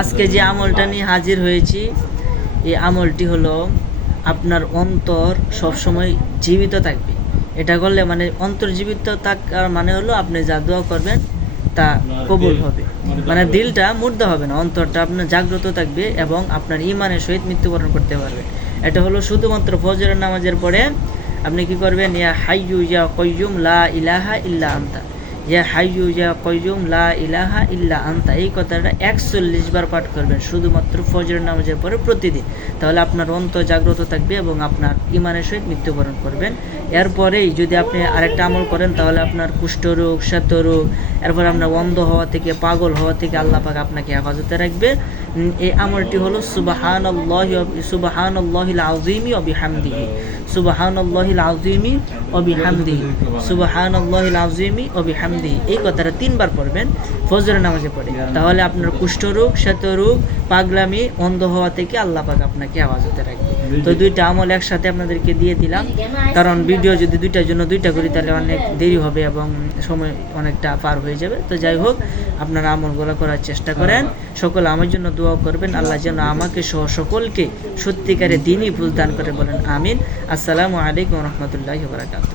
আজকে যে আমলটা নিয়ে হাজির হয়েছি, এই আমলটি হলো আপনার অন্তর সবসময় জীবিত থাকবে। এটা করলে মানে অন্তর জীবিত থাকার মানে হলো আপনি যা দোয়া করবেন তা কবুল হবে। মানে দিলটা মুর্দা হবে না, অন্তরটা আপনার জাগ্রত থাকবে এবং আপনার ইমানের সহিত মৃত্যুবরণ করতে পারবেন এটা হলো শুধুমাত্র ফজরের নামাজের পরে আপনি কি করবেন, ইয়া হাইয়ু ইয়া কয়ুম লা ইলাহা ইল্লা আন্তা। ইয়া হাইয়ু, ইয়া কয়ুম লা ইলাহা ইল্লা আন্তা। এই কথাটা একচল্লিশ বার পাঠ করবেন, শুধুমাত্র ফজর নামাজের পরে প্রতিদিন। তাহলে আপনার অন্তর জাগ্রত থাকবে এবং আপনার ইমানের সহিত মৃত্যুবরণ করবেন। এরপরেই যদি আপনি আরেকটা আমল করেন, তাহলে আপনার কুষ্ঠরোগ, শ্বেতরোগ এরপর আপনার অন্ধ হওয়া থেকে, পাগল হওয়া থেকে আল্লাহ পাক আপনাকে হেফাজতে রাখবে। এই আমলটি হলো এই কথাটা তিনবার পড়বেন, ফজরের নামাজে পড়ে। তাহলে আপনার কুষ্ঠরোগ শ্বেতরোগ পাগলামি, অন্ধ হওয়া থেকে আল্লাহ পাক আপনাকে হেফাজতে রাখবে। তো দুইটা আমল একসাথে আপনাদেরকে দিয়ে দিলাম। কারণ ভিডিও যদি দুইটার জন্য দুইটা করি, তাহলে অনেক দেরি হবে এবং সময় অনেকটা পার হয়ে যাবে। তো যাই হোক, আপনারা আমলগুলো করার চেষ্টা করেন। সকল আমার জন্য দোয়া করবেন। আল্লাহ যেন আমাকে সহ সকলকে সত্যিকারে দিনই ভুল দান করে বলেন। আমিন। আসসালামু আলাইকুম রহমতুল্লাহ বারাকাতুহ।